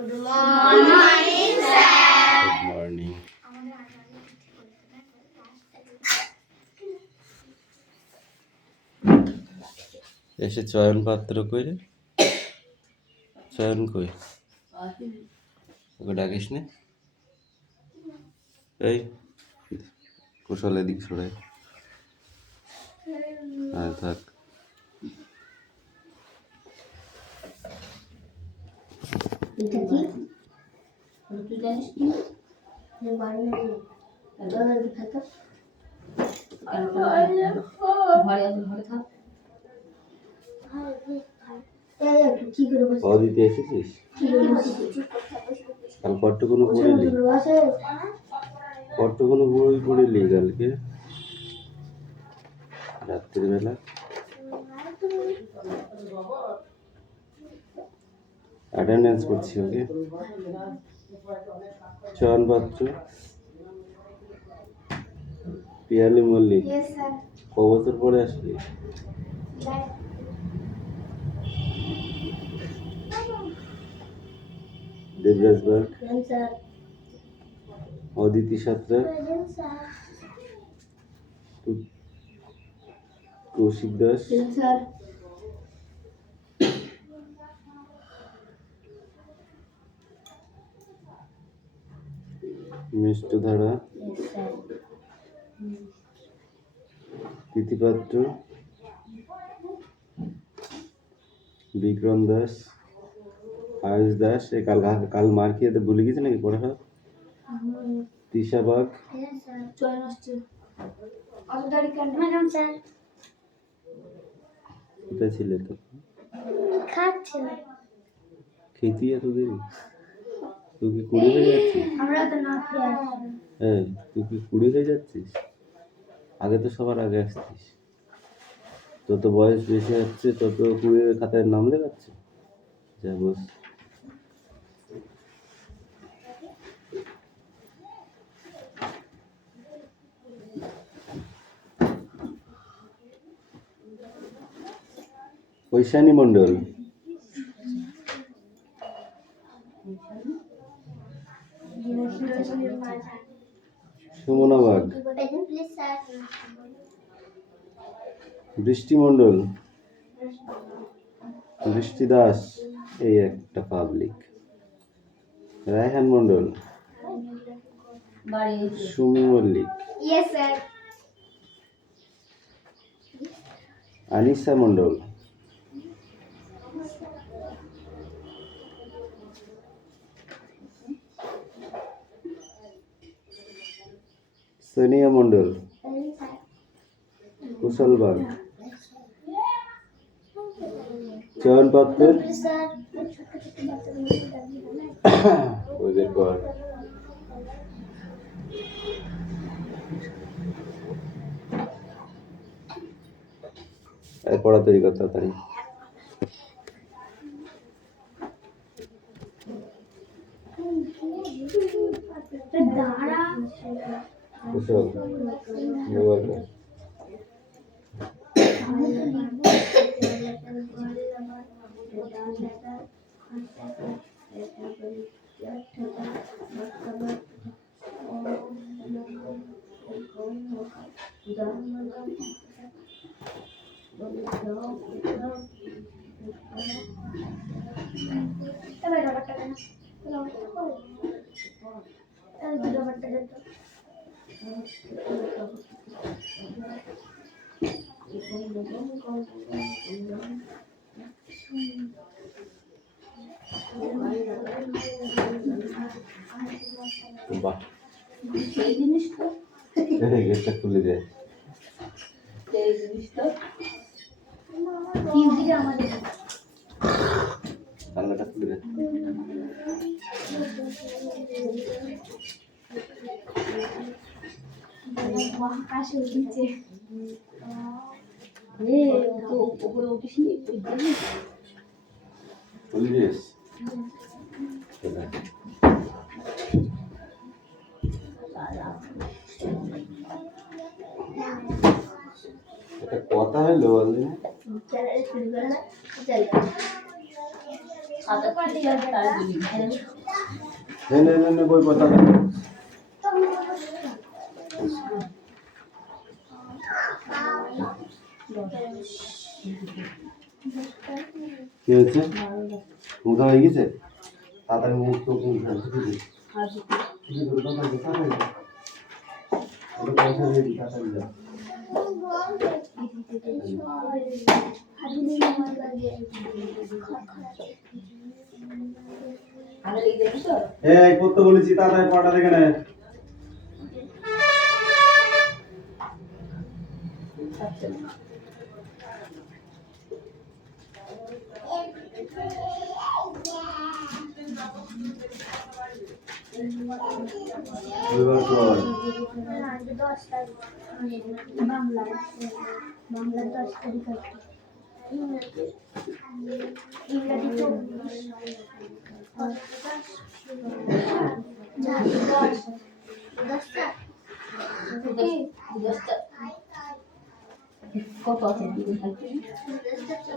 Good morning, sir. Good morning. এসে চয়ন পাত্র কইরে চয়ন কই ওকে ডাকিস নে এই কুশল এদিক সরাই হ্যাঁ থাক এটা কি তুই জানিস কি বাড়ি না ঘরে থাক কি করে বসে অদিতে এসেছিস কাল কতটুকুনো বই পড়িলি কালকে রাত্রিবেলা অ্যাটেন্ডেন্স করছি ওকে চয়ন পাত্র পিয়ালি মল্লিক ক বছর পরে আসলি দেবরাজ বাগ অদিতি সাঁতরা কৌশিক দাস মিষ্ট ধারা তিথিপাত্র বিক্রম দাস আয়ুষ দাস এই কাল মার খেয়ে ভুলে গেছে নাকি পড়া সব তৃষা বাগ কোথায় ছিলে তো খেতে এত দেরি তুই কি কুড়ি হয়ে যাচ্ছিস হ্যাঁ তুই কি কুড়ি হয়ে যাচ্ছিস আগে তো সবার আগে আসছিস তত বয়স বেশি হচ্ছে তত কুড়ির খাতায় নাম লেখাচ্ছে যা বস ঐশানী মণ্ডল সুমনা বাগ বৃষ্টি মণ্ডল বৃষ্টি দাস এই একটা পাবলিক রায়হান মণ্ডল সুমি মল্লিক আনিসা মণ্ডল সোনিয়া মণ্ডল কুশল বাগ চয়ন পাত্র ওদের পর পড়া তৈরি করতে তাড়াতাড়ি কুশল বাহ এই জিনিসটা গেটটা খুলে যায় এই জিনিসটা ইউজিটা আমাদের জানলাটা খুলে যায় আকাশে উঠছে তো উপরে উঠিসনি পুলিশ এটা কথা হলো নে বই পড়া কি হয়েছে? মুখা হয়ে গেছে? তাড়াতাড়ি মুখ তো এই করতে বলেছি তাড়াতাড়ি পড়াটা দেখে নে। দুইবার পর বাংলা 10 তারিখ ইংরেজি কত আছে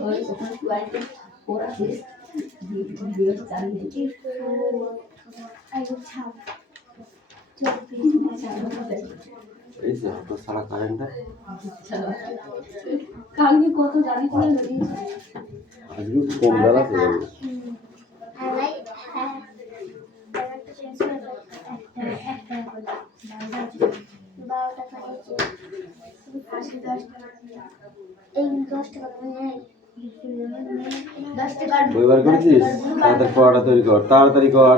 ওই ওখানে কোয়ালিটি পড়া শেষ ভিডিও চালিয়ে এই যে তো সারা কারেন্টটা কালকে কত জানি করে আজকে কম দাঁড়া আছে বইবার করেছিস তাড়াতাড়ি পড়াটা তৈরি কর তাড়াতাড়ি কর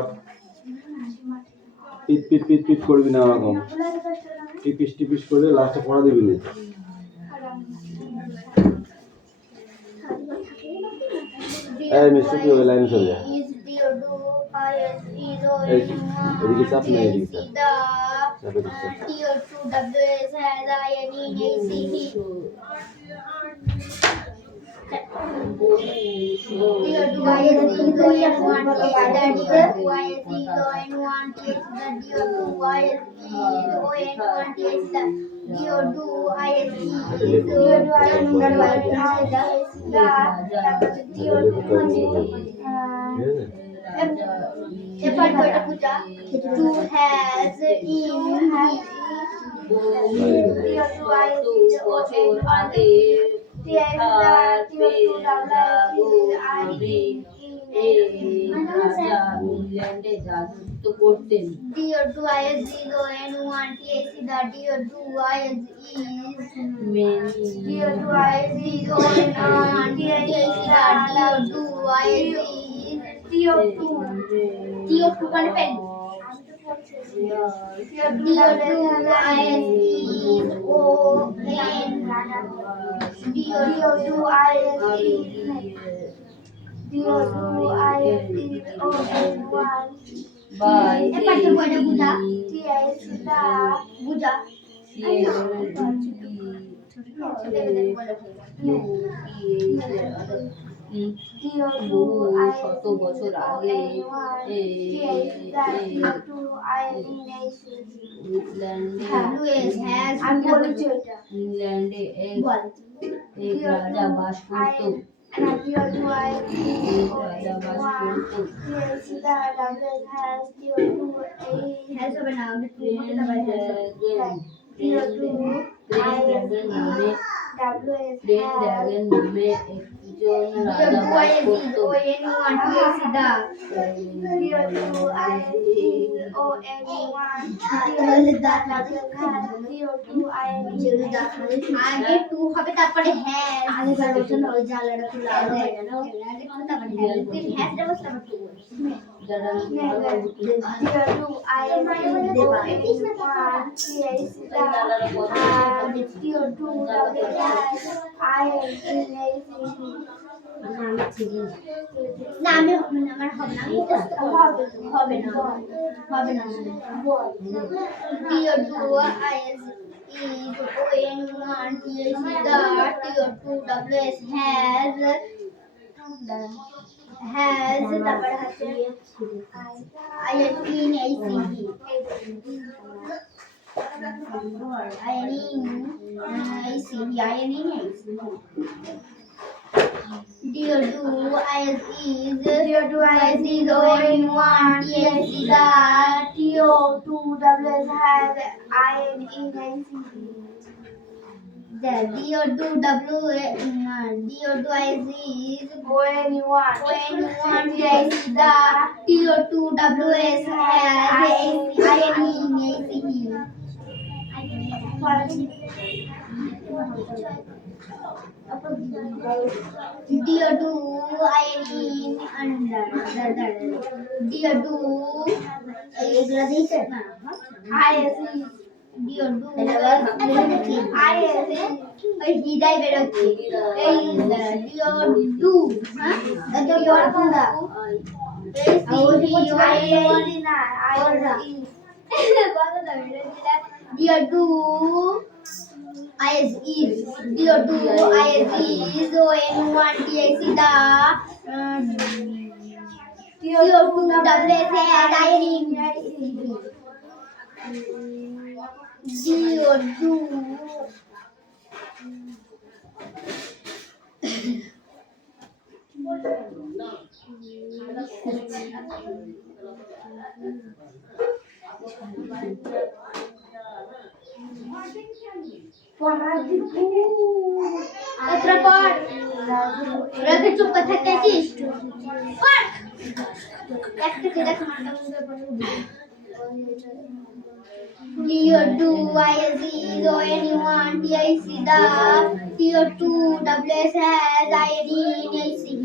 পিট পিট পিট পিট করবি না ওরকম টিপিস টিপিস করে লাস্টে পড়া দিবি না এই মিস্টার তুই ওই লাইনে চলে যা এদিকে চাপ না এদিকে চাপ ইংল্যান্ডে রাজত্ব করতেন শত বছর আগে ইংল্যান্ডে এক রাজা বাস করত নামে একজন রাজা বাস করত আগে 2 হবে তারপরে হ্যাঁ আগে বলছেন ওই জায়গাটা খুলে হয়ে গেল তারপরে হ্যাঁ এটা বলতে হবে 2 যারা না আমি আমার হবে না হবে না হবে না TO2IS is ON1 TAC TO2WS has তারপরে হচ্ছে ironing ACD DO2IS is ON1 TIC. The TO2WS has iron in ICD. The DO2IS is ON1 ON1 TIC. The TO2WS has iron in ICD. DO2 iron under DO2 এগুলা দিয়েছে না IS DO2 IS ওই হিডাই বেরোচ্ছে এই DO2 হ্যাঁ DO2 DO2 IS is DO2 IS is ON1 TIC. The TO2WS has iron in DO2 রাতে চুপ করে থাকতে আছিস একটা কে দেখ DO2IS is ON1 TIC. The TO2WS has iron in ICD.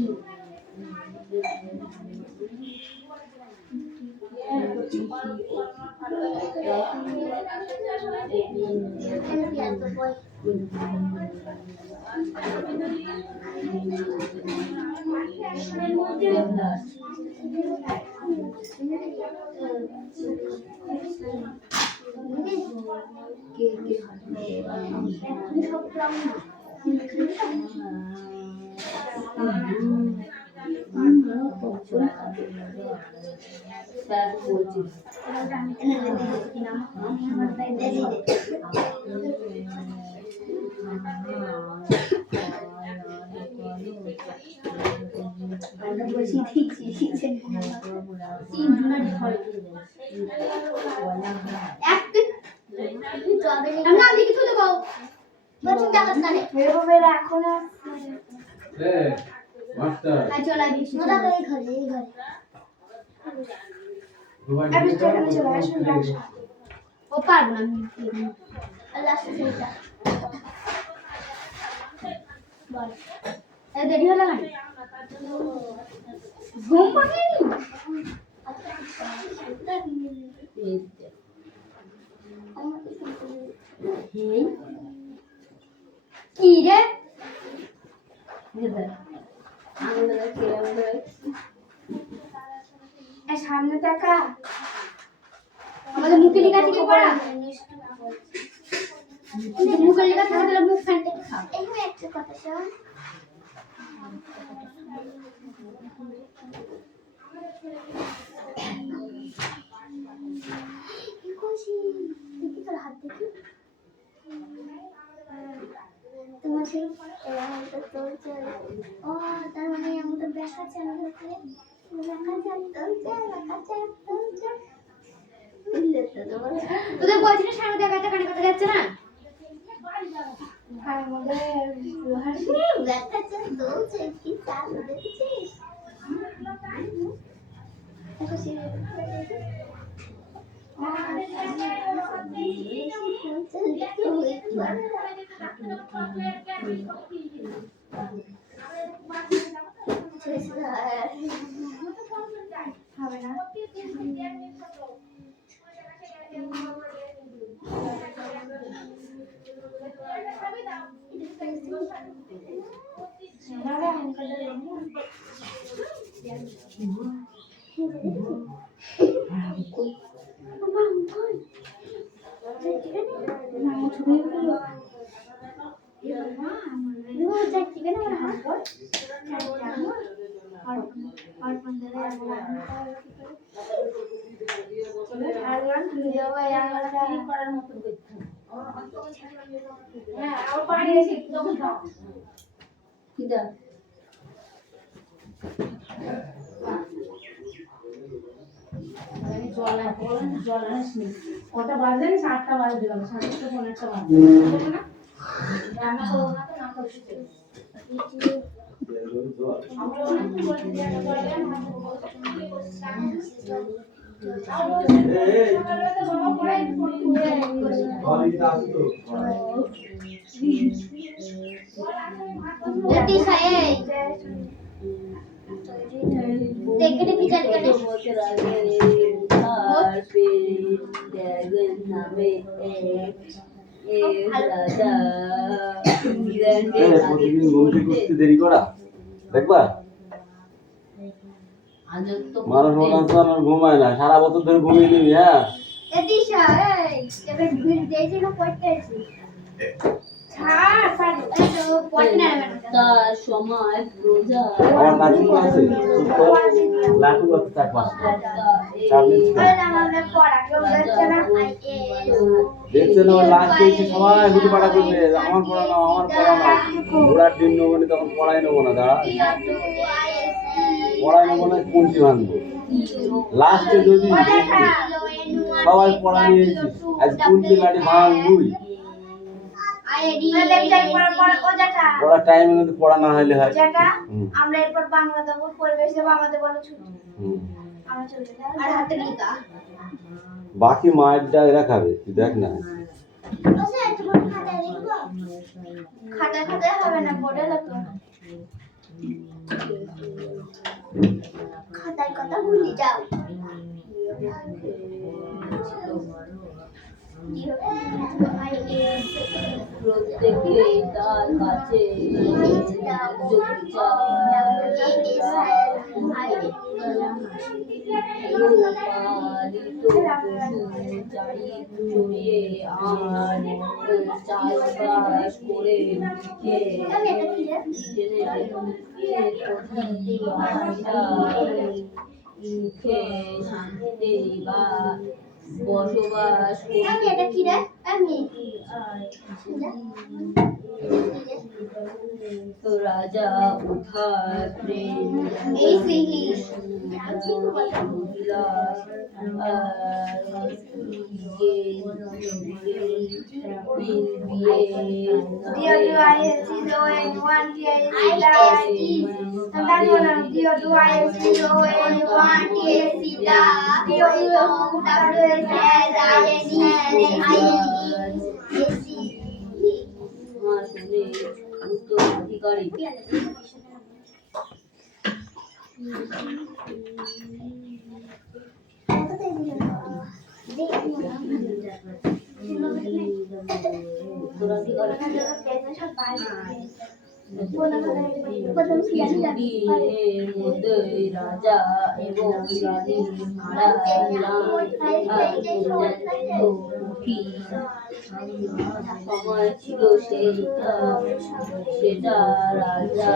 ও পারবো না দেরি হলো না ঘুম পাবেনি কি রে সামনে টাকা আমাদের মুখে লেখা থেকে পড়া মুখে লেখা থাকে তাহলে মুখ খানতে খাও এখানে একটা কথা শোন তোর হাত দেখি তোমার সেই চলছে ও তার মানে আমাদের দেখা চলছে তোদের বয়সের সামনে দেখা কানে কথা যাচ্ছে না হবে না কটা বাজে? 7টা বাজে দিলাম, 7টা 5:15 বাজে। রান্না করবো না তো, না করছি। लतीशा এই দেখে বিচার করে বছর আগে তার ড্রাগন নামে এক রাজা প্রতিদিন ঘুমতে করতে দেরি করা দেখবা মানুষ আমার ঘুমায় না, সারা বছর ধরে ঘুমিয়ে নিবি। হ্যাঁ লতীশা এই এবার ভিড় দিয়েছে না পড়তে আছে ছাড় ছাড় এই তো পড়তে না তার সময় প্রজা আমার নাচুর আছে লাটু আছে 4-5টা আমাদের পড়া কেউ দেখছে না দেখছে না, লাস্টে এসে সবাই হুটু পাড়া করবে, আমার পড়া না আমার পড়া না, ঘোড়ার ডিম নেবো না, তখন পড়াই নেবো না, দাঁড়া পড়াই নেবো না, পঞ্চি ভাঙবো। লাস্টে যদি সবাই পড়া নিয়ে এসেছিস, আজ পঞ্চি লাঠি ভাঙবুই। পড়া টাইমে কিন্তু পড়া না হলে হয়। আমরা এরপর বাংলা দেবো, পরিবেশ দেবো, আমাদের বলো ছুটি আমরা চলে যাই আর হাতে লিখা বাকি মায়েরটা এরা খাবে, তুই দেখ না। খাতা খাতায় হবে না, বোর্ডে লেখো। খাতার কথা ভুলে যাও। প্রত্যেকে তার কাছে চড়িয়ে আর চাষবাস করে মুখে শান্তিতে বা বসবাস এটা কি রে আমি তো রাজা উঠার প্রেম এই সিহি মহিলা উত্তরাধিকারী কিছুদিনের মধ্যে রাজা এবং রানী মারা সময় ছিল সেটা রাজা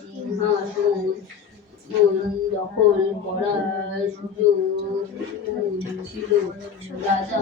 সিংহাসন দখল করার সুযোগ ছিল। রাজা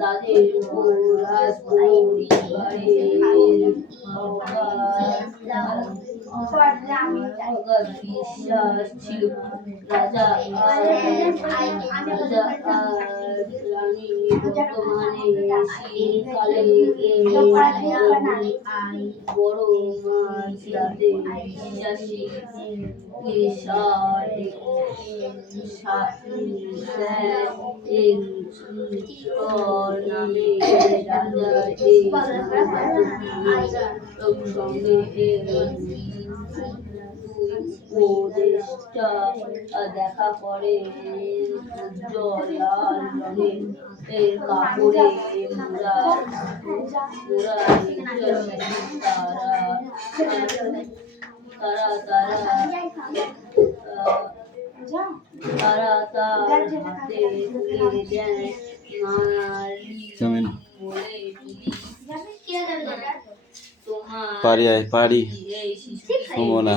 তাদের উপর বিশ্বাস ছিল। রাজা আর রানী বর্তমানে শীতকালে বড় মাঝ রাতে বিশ্বাসী নামে রাজার সঙ্গে উপদেষ্টা দেখা করে উজ্জ্বল লাল রঙের কাপড়ে মোড়া একজন শিশু তারা তার হাতে তুলে দেন মালি বলে তোমার পারি আয় পারি এই শিশু সুমনা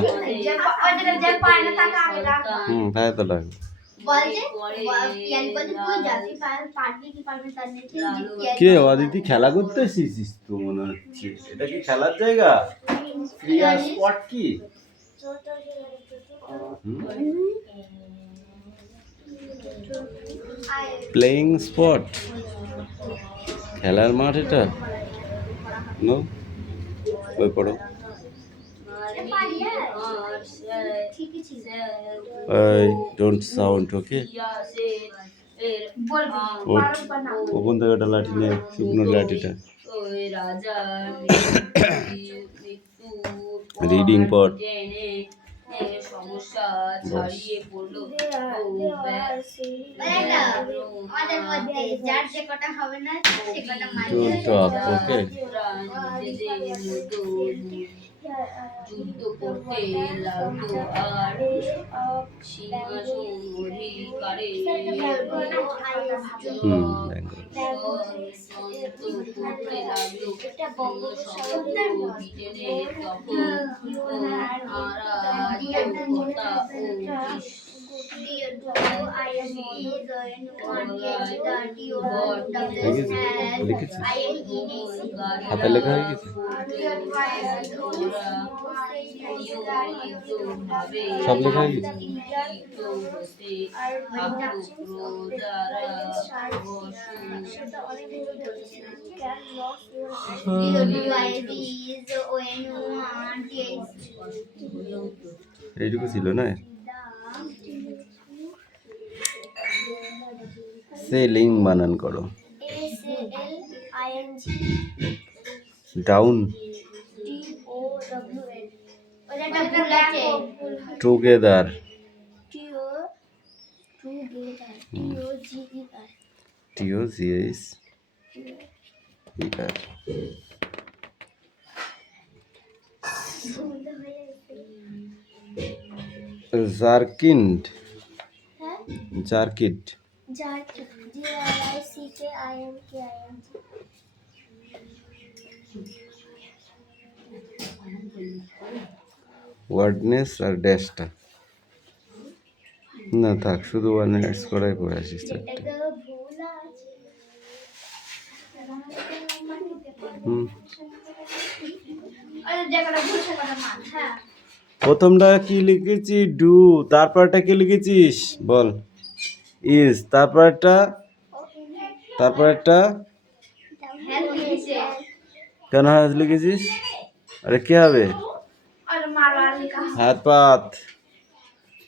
তাই তো লাগে কে অদিতি খেলা করতে এসেছিস তো মনে হচ্ছে এটা কি খেলার জায়গা ক্রিয়া স্পট কি প্লেইং স্পট খেলার মাঠ এটা নো বই পড়ো এই ডোন্ট সাউন্ড ওকে ওপন থেকে একটা লাঠি নিয়ে শুকনো লাঠিটা রিডিং পট সমস্যা ছাড়িয়ে পড়লো আমাদের মধ্যে যার যে কটা হবে না সে কটা ডোন্ট টক ওকে যুদ্ধ করতে লাগলো আর সিংহাসন অধিকারে করতে লাগলো ব্রিটেনের তখন আরাজকতা হাতে লেখা হয়ে গেছে সব লেখা হয়ে গেছে এইটুকু ছিল না সেলিং বানান করো ডাউন টুগেদার TOGS জার্কিন্ড জার্কিট ওয়ার্ডনেস আর ড্যাশটা না থাক শুধু ওয়ার্ডনেস করাই করে আসিস প্রথমটা কি লিখেছি ডু তারপরটা কি লিখেছিস বল ইজ তারপরটা কেন হাত লিখেছিস আরে কি হবে হাত পাত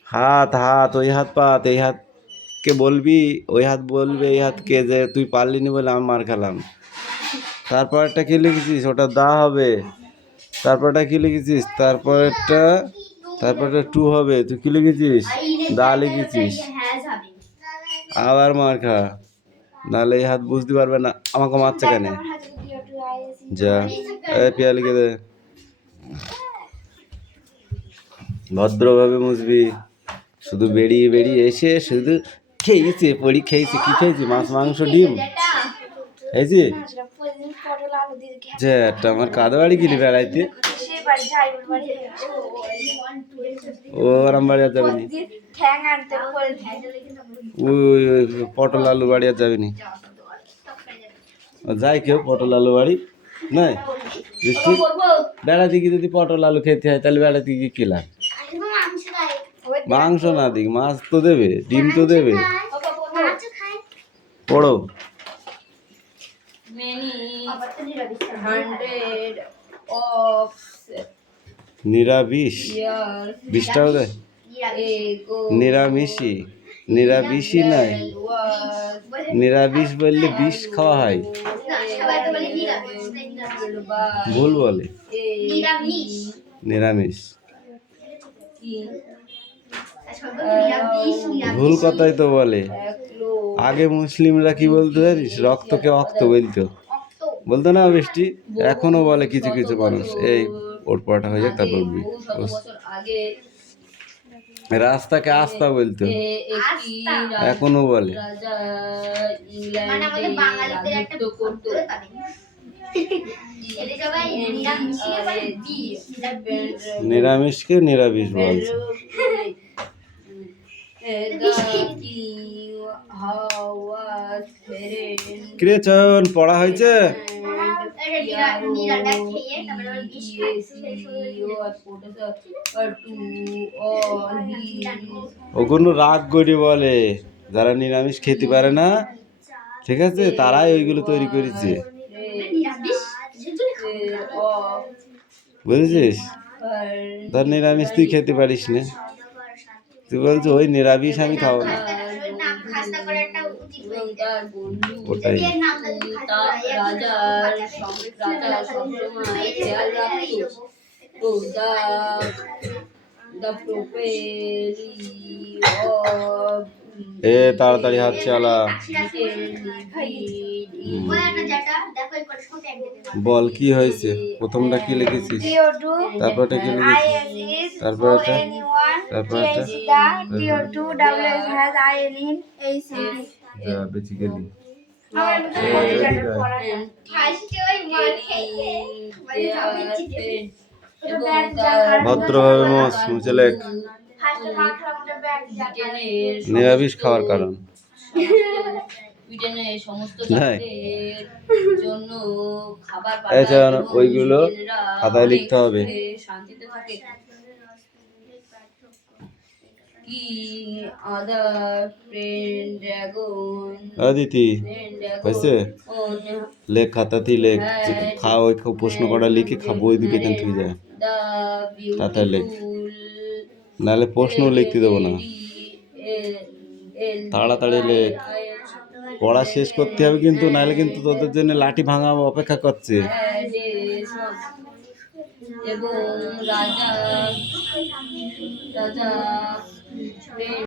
হাত হাত ওই হাত পাত এই হাতকে বলবি ওই হাত বলবে এই হাতকে যে তুই পারলি নি বলে আমি মার খেলাম তারপরটা কি লিখেছিস ওটা দা হবে তারপরটা কি লিখেছিস তারপরটা টু হবে তুই কি লিখেছিস দা লিখেছিস আবার মার খা নাহলে এই হাত বুঝতে পারবে না আমাকে মারছে কেন যা পিয়া লিখে দে ভদ্রভাবে মুছবি শুধু বেরিয়ে বেরিয়ে এসে শুধু খেয়েছে পড়ি খেয়েছে কি খেয়েছি মাছ মাংস ডিম খেয়েছি যে একটা আমার কাদা বাড়ি গেলি বেড়াইতে ও আরাম বাড়ি আর যাবে নি ওই পটল আলু বাড়ি আর যাবে নি যাই কেউ পটল আলু বাড়ি নয় বৃষ্টি বেড়াতে গিয়ে যদি পটল আলু খেতে হয় তাহলে বেড়াতে গিয়ে কি লাভ মাংস না দিক মাছ তো দেবে ডিম তো দেবে পড়ো নিরামিষ বিষটাও দেয় নিরামিষই নিরামিষই নয় নিরামিষ বললে বিষ খাওয়া হয় ভুল বলে নিরামিষ ভুল কথাই তো বলে। এক লোক আগে মুসলিমরা কি বলতো জানিস, রক্তকে অক্ত বলতো, বলতো না বৃষ্টি? এখনো বলে কিছু কিছু মানুষ। এই ওর পড়াটা হয়ে যাক তারপর উঠবি। বহু শত বছর আগে রাস্তাকে আস্তা বলতো, একটি এখনো বলে। রাজা মানে আমাদের ইংল্যান্ডে বাঙালিদের একটা রাজত্ব করতো। এদের সবাই নিরামিষই বলে বিষ, এটা বিষ। নিরামিষকে নিরামিষ বলছে। ক্রিয়েচন পড়া হয়েছে? ওগুলো রাগ করে বলে, যারা নিরামিষ খেতে পারে না, ঠিক আছে, তারাই ওইগুলো তৈরি করেছে, বুঝেছিস? ধর নিরামিষ তুই খেতে পারিস না, তুই বলছো ওই নিরামিষ আমি খাবো না। ওটাই রাজার সবসময় খেয়াল রাখতো the property of এ তাড়াতাড়ি হাত চালা। বল কি হয়েছে? প্রথমটা কি লিখেছিস? তারপরটা কি লিখেছিস? তারপরটা তারপরটা বেসিক্যালি ভদ্রভাবে মুছে লেখ। নিরামিষ খাওয়ার কারণ ব্রিটেনের সমস্ত নাই। জাতিদের জন্য খাবার আচ্ছা, পাঠায় এবং ওইগুলো ব্রিটেনরা খাতায় লিখতে হবে। অনেক সুখে শান্তিতে থাকে। কি আদার অদিতি হয়েছে? লেখ, খাতাতেই লেখ। খাও, ওই প্রশ্ন করা লিখে খাবো, ওই দিকে এখান থেকে যায় তাড়াতাড়ি লেখ, নাহলে প্রশ্ন লিখতে দেবো না। তাড়াতাড়ি লেখ, পড়া শেষ করতে হবে কিন্তু, নাহলে কিন্তু তোদের জন্য লাঠি ভাঙা অপেক্ষা করছে। এবং রাজা